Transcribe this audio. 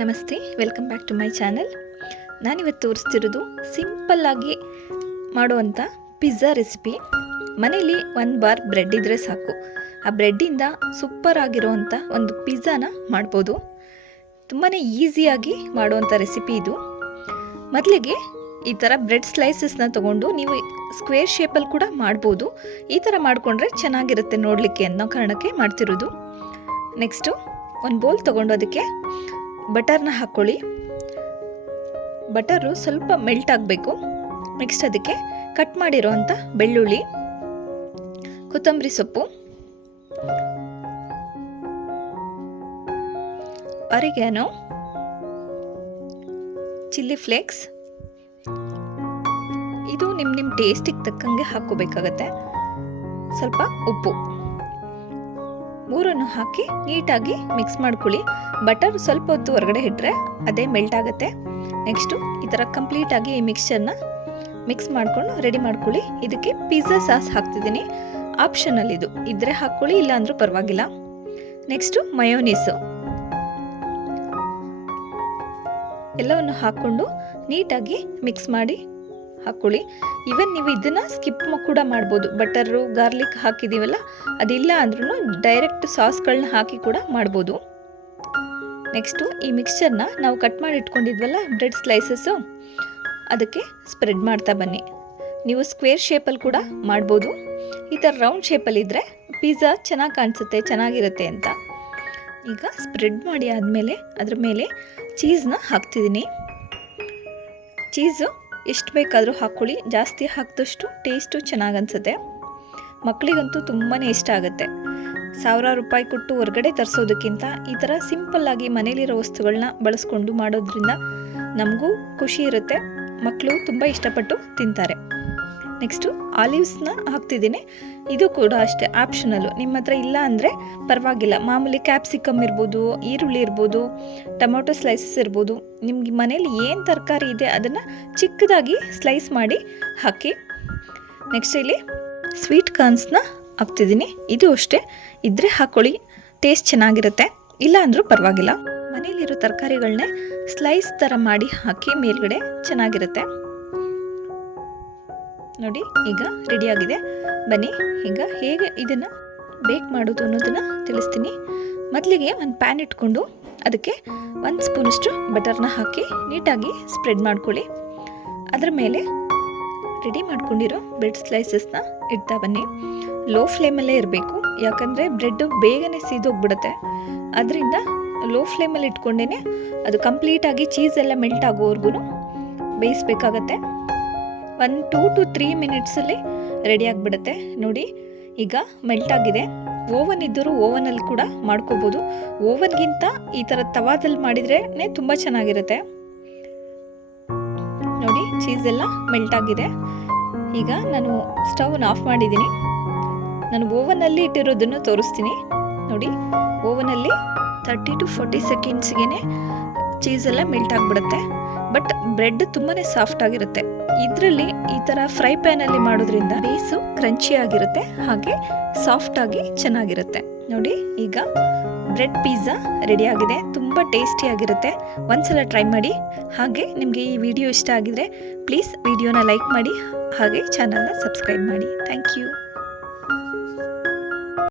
ನಮಸ್ತೆ welcome back to my channel ನಾನಿವತ್ತು ತೋರಿಸ್ತಿರೋದು ಸಿಂಪಲ್ಲಾಗಿ ಮಾಡುವಂಥ ಪಿಜ್ಜಾ ರೆಸಿಪಿ ಮನೇಲಿ ಒಂದು ಬಾರ್ ಬ್ರೆಡ್ ಇದ್ದರೆ ಸಾಕು. ಆ ಬ್ರೆಡ್ಡಿಂದ ಸೂಪರ್ ಆಗಿರೋವಂಥ ಒಂದು ಪಿಜ್ಜಾನ ಮಾಡ್ಬೋದು. ತುಂಬಾ ಈಸಿಯಾಗಿ ಮಾಡುವಂಥ ರೆಸಿಪಿ ಇದು. ಮೊದಲಿಗೆ ಈ ಥರ ಬ್ರೆಡ್ ಸ್ಲೈಸಸ್ನ ತೊಗೊಂಡು ನೀವು ಸ್ಕ್ವೇರ್ ಶೇಪಲ್ಲಿ ಕೂಡ ಮಾಡ್ಬೋದು. ಈ ಥರ ಮಾಡಿಕೊಂಡ್ರೆ ಚೆನ್ನಾಗಿರುತ್ತೆ ನೋಡಲಿಕ್ಕೆ ಅನ್ನೋ ಕಾರಣಕ್ಕೆ ಮಾಡ್ತಿರೋದು. ನೆಕ್ಸ್ಟು ಒಂದು ಬೌಲ್ ತೊಗೊಂಡು ಅದಕ್ಕೆ ಬಟರ್ನ ಹಾಕ್ಕೊಳ್ಳಿ. ಬಟರು ಸ್ವಲ್ಪ ಮೆಲ್ಟ್ ಆಗಬೇಕು. ನೆಕ್ಸ್ಟ್ ಅದಕ್ಕೆ ಕಟ್ ಮಾಡಿರೋವಂಥ ಬೆಳ್ಳುಳ್ಳಿ, ಕೊತ್ತಂಬರಿ ಸೊಪ್ಪು ಅರಿಗ್ಯಾನೋ ಚಿಲ್ಲಿ ಫ್ಲೇಕ್ಸ್. ಇದು ನಿಮ್ಮ ನಿಮ್ಮ ಟೇಸ್ಟಿಗೆ ತಕ್ಕಂಗೆ ಹಾಕ್ಕೋಬೇಕಾಗತ್ತೆ. ಸ್ವಲ್ಪ ಉಪ್ಪು. ಮೂರನ್ನು ಹಾಕಿ ನೀಟಾಗಿ ಮಿಕ್ಸ್ ಮಾಡ್ಕೊಳ್ಳಿ. ಬಟರ್ ಸ್ವಲ್ಪ ಹೊತ್ತು ಹೊರಗಡೆ ಇಟ್ಟರೆ ಅದೇ ಮೆಲ್ಟ್ ಆಗುತ್ತೆ. ನೆಕ್ಸ್ಟು ಈ ಥರ ಕಂಪ್ಲೀಟಾಗಿ ಈ ಮಿಕ್ಸ್ಚರ್ನ ಮಿಕ್ಸ್ ಮಾಡ್ಕೊಂಡು ರೆಡಿ ಮಾಡ್ಕೊಳ್ಳಿ. ಇದಕ್ಕೆ ಪಿಜ್ಜಾ ಸಾಸ್ ಹಾಕ್ತಿದ್ದೀನಿ. ಆಪ್ಷನಲ್ ಇದು. ಇದ್ರೆ ಹಾಕ್ಕೊಳ್ಳಿ, ಇಲ್ಲ ಅಂದರೂ ಪರವಾಗಿಲ್ಲ. ನೆಕ್ಸ್ಟು ಮಯೋನೀಸು ಎಲ್ಲವನ್ನು ಹಾಕ್ಕೊಂಡು ನೀಟಾಗಿ ಮಿಕ್ಸ್ ಮಾಡಿ ಹಾಕ್ಕೊಳ್ಳಿ ಇವನ್ ನೀವು ಇದನ್ನು ಸ್ಕಿಪ್ ಕೂಡ ಮಾಡ್ಬೋದು. ಬಟರು ಗಾರ್ಲಿಕ್ ಹಾಕಿದ್ದೀವಲ್ಲ ಅದಿಲ್ಲ ಅಂದ್ರೂ ಡೈರೆಕ್ಟ್ ಸಾಸ್ಗಳನ್ನ ಹಾಕಿ ಕೂಡ ಮಾಡ್ಬೋದು. ನೆಕ್ಸ್ಟು ಈ ಮಿಕ್ಸ್ಚರ್ನ ನಾವು ಕಟ್ ಮಾಡಿ ಇಟ್ಕೊಂಡಿದ್ವಲ್ಲ ಬ್ರೆಡ್ ಸ್ಲೈಸಸ್ಸು ಅದಕ್ಕೆ ಸ್ಪ್ರೆಡ್ ಮಾಡ್ತಾ ಬನ್ನಿ. ನೀವು ಸ್ಕ್ವೇರ್ ಶೇಪಲ್ಲಿ ಕೂಡ ಮಾಡ್ಬೋದು. ಈ ಥರ ರೌಂಡ್ ಶೇಪಲ್ಲಿದ್ದರೆ ಪಿಜ್ಜಾ ಚೆನ್ನಾಗಿ ಕಾಣಿಸುತ್ತೆ, ಚೆನ್ನಾಗಿರುತ್ತೆ ಅಂತ. ಈಗ ಸ್ಪ್ರೆಡ್ ಮಾಡಿ ಆದಮೇಲೆ, ಅದ್ರ ಮೇಲೆ ಚೀಸ್ನ ಹಾಕ್ತಿದ್ದೀನಿ ಚೀಸು ಎಷ್ಟು ಬೇಕಾದರೂ ಹಾಕ್ಕೊಳ್ಳಿ. ಜಾಸ್ತಿ ಹಾಕಿದಷ್ಟು ಟೇಸ್ಟು ಚೆನ್ನಾಗಿ ಅನಿಸುತ್ತೆ ಮಕ್ಕಳಿಗಂತೂ ತುಂಬಾ ಇಷ್ಟ ಆಗುತ್ತೆ. ಸಾವಿರಾರು ರೂಪಾಯಿ ಕೊಟ್ಟು ಹೊರಗಡೆ ತರಿಸೋದಕ್ಕಿಂತ ಈ ಥರ ಸಿಂಪಲ್ಲಾಗಿ ಮನೇಲಿರೋ ವಸ್ತುಗಳನ್ನ ಬಳಸ್ಕೊಂಡು ಮಾಡೋದ್ರಿಂದ ನಮಗೂ ಖುಷಿ ಇರುತ್ತೆ. ಮಕ್ಕಳು ತುಂಬ ಇಷ್ಟಪಟ್ಟು ತಿಂತಾರೆ. ನೆಕ್ಸ್ಟು ಆಲಿವ್ಸ್ನ ಹಾಕ್ತಿದ್ದೀನಿ. ಇದು ಕೂಡ ಅಷ್ಟೇ ಆಪ್ಷನಲ್ಲು ನಿಮ್ಮ ಹತ್ರ ಇಲ್ಲ ಅಂದರೆ ಪರವಾಗಿಲ್ಲ. ಮಾಮೂಲಿ ಕ್ಯಾಪ್ಸಿಕಮ್ ಇರ್ಬೋದು, ಈರುಳ್ಳಿ ಇರ್ಬೋದು, ಟೊಮೊಟೊ ಸ್ಲೈಸಸ್ ಇರ್ಬೋದು. ನಿಮಗೆ ಮನೇಲಿ ಏನು ತರಕಾರಿ ಇದೆ ಅದನ್ನು ಚಿಕ್ಕದಾಗಿ ಸ್ಲೈಸ್ ಮಾಡಿ ಹಾಕಿ. ನೆಕ್ಸ್ಟ್ ಇಲ್ಲಿ ಸ್ವೀಟ್ ಕಾರ್ನ್ಸ್ನ ಹಾಕ್ತಿದ್ದೀನಿ. ಇದು ಅಷ್ಟೇ. ಇದ್ದರೆ ಹಾಕ್ಕೊಳ್ಳಿ ಟೇಸ್ಟ್ ಚೆನ್ನಾಗಿರುತ್ತೆ. ಇಲ್ಲ ಅಂದರೂ ಪರವಾಗಿಲ್ಲ. ಮನೇಲಿರೋ ತರಕಾರಿಗಳನ್ನೇ ಸ್ಲೈಸ್ ಥರ ಮಾಡಿ ಹಾಕಿ ಮೇಲ್ಗಡೆ ಚೆನ್ನಾಗಿರುತ್ತೆ. ನೋಡಿ, ಈಗ ರೆಡಿಯಾಗಿದೆ ಬನ್ನಿ, ಈಗ ಹೇಗೆ ಇದನ್ನು ಬೇಕ್ ಮಾಡೋದು ಅನ್ನೋದನ್ನು ತಿಳಿಸ್ತೀನಿ. ಮೊದಲಿಗೆ ಒಂದು ಪ್ಯಾನ್ ಇಟ್ಕೊಂಡು ಅದಕ್ಕೆ ಒಂದು ಸ್ಪೂನಷ್ಟು ಬಟರ್ನ ಹಾಕಿ ನೀಟಾಗಿ ಸ್ಪ್ರೆಡ್ ಮಾಡ್ಕೊಳ್ಳಿ. ಅದರ ಮೇಲೆ ರೆಡಿ ಮಾಡ್ಕೊಂಡಿರೋ ಬ್ರೆಡ್ ಸ್ಲೈಸಸ್ನ ಇಡ್ತಾ ಬನ್ನಿ. ಲೋ ಫ್ಲೇಮಲ್ಲೇ ಇರಬೇಕು. ಯಾಕಂದರೆ ಬ್ರೆಡ್ಡು ಬೇಗನೆ ಸೀದೋಗ್ಬಿಡುತ್ತೆ. ಅದರಿಂದ ಲೋ ಫ್ಲೇಮಲ್ಲಿ ಇಟ್ಕೊಂಡೇ ಅದು ಕಂಪ್ಲೀಟಾಗಿ ಚೀಸ್ ಎಲ್ಲ ಮೆಲ್ಟ್ ಆಗೋವರೆಗೂ ಬೇಯಿಸ್ಬೇಕಾಗತ್ತೆ. ಒನ್ ಟೂ ಟು ತ್ರೀ ಮಿನಿಟ್ಸಲ್ಲಿ ರೆಡಿ ಆಗಿಬಿಡುತ್ತೆ. ನೋಡಿ, ಈಗ ಮೆಲ್ಟ್ ಆಗಿದೆ. ಓವನ್ ಇದ್ದರೂ ಓವನಲ್ಲಿ ಕೂಡ ಮಾಡ್ಕೋಬೋದು. ಓವನ್ಗಿಂತ ಈ ಥರ ತವಾದಲ್ಲಿ ಮಾಡಿದ್ರೇ ತುಂಬ ಚೆನ್ನಾಗಿರುತ್ತೆ. ನೋಡಿ ಚೀಸ್ ಎಲ್ಲ ಮೆಲ್ಟ್ ಆಗಿದೆ. ಈಗ ನಾನು ಸ್ಟವ್ನ ಆಫ್ ಮಾಡಿದ್ದೀನಿ. ನಾನು ಓವನಲ್ಲಿ ಇಟ್ಟಿರೋದನ್ನು ತೋರಿಸ್ತೀನಿ. ನೋಡಿ ಓವನಲ್ಲಿ ತರ್ಟಿ ಟು ಫೋರ್ಟಿ ಸೆಕೆಂಡ್ಸ್ಗೆ ಚೀಸೆಲ್ಲ ಮೆಲ್ಟ್ ಆಗಿಬಿಡುತ್ತೆ. ಬಟ್ ಬ್ರೆಡ್ ತುಂಬಾ ಸಾಫ್ಟ್ ಆಗಿರುತ್ತೆ. ಇದರಲ್ಲಿ ಈ ಥರ ಫ್ರೈ ಪ್ಯಾನಲ್ಲಿ ಮಾಡೋದ್ರಿಂದ ಬೇಸು ಕ್ರಂಚಿ ಆಗಿರುತ್ತೆ, ಹಾಗೆ ಸಾಫ್ಟ್ ಆಗಿ ಚೆನ್ನಾಗಿರುತ್ತೆ. ನೋಡಿ, ಈಗ ಬ್ರೆಡ್ ಪಿಜ್ಜಾ ರೆಡಿ ಆಗಿದೆ. ತುಂಬ ಟೇಸ್ಟಿಯಾಗಿರುತ್ತೆ ಒಂದ್ಸಲ ಟ್ರೈ ಮಾಡಿ. ಹಾಗೆ ನಿಮಗೆ ಈ ವಿಡಿಯೋ ಇಷ್ಟ ಆಗಿದ್ರೆ ಪ್ಲೀಸ್ ವಿಡಿಯೋನ ಲೈಕ್ ಮಾಡಿ, ಹಾಗೆ ಚಾನಲ್ನ ಸಬ್ಸ್ಕ್ರೈಬ್ ಮಾಡಿ. Thank you.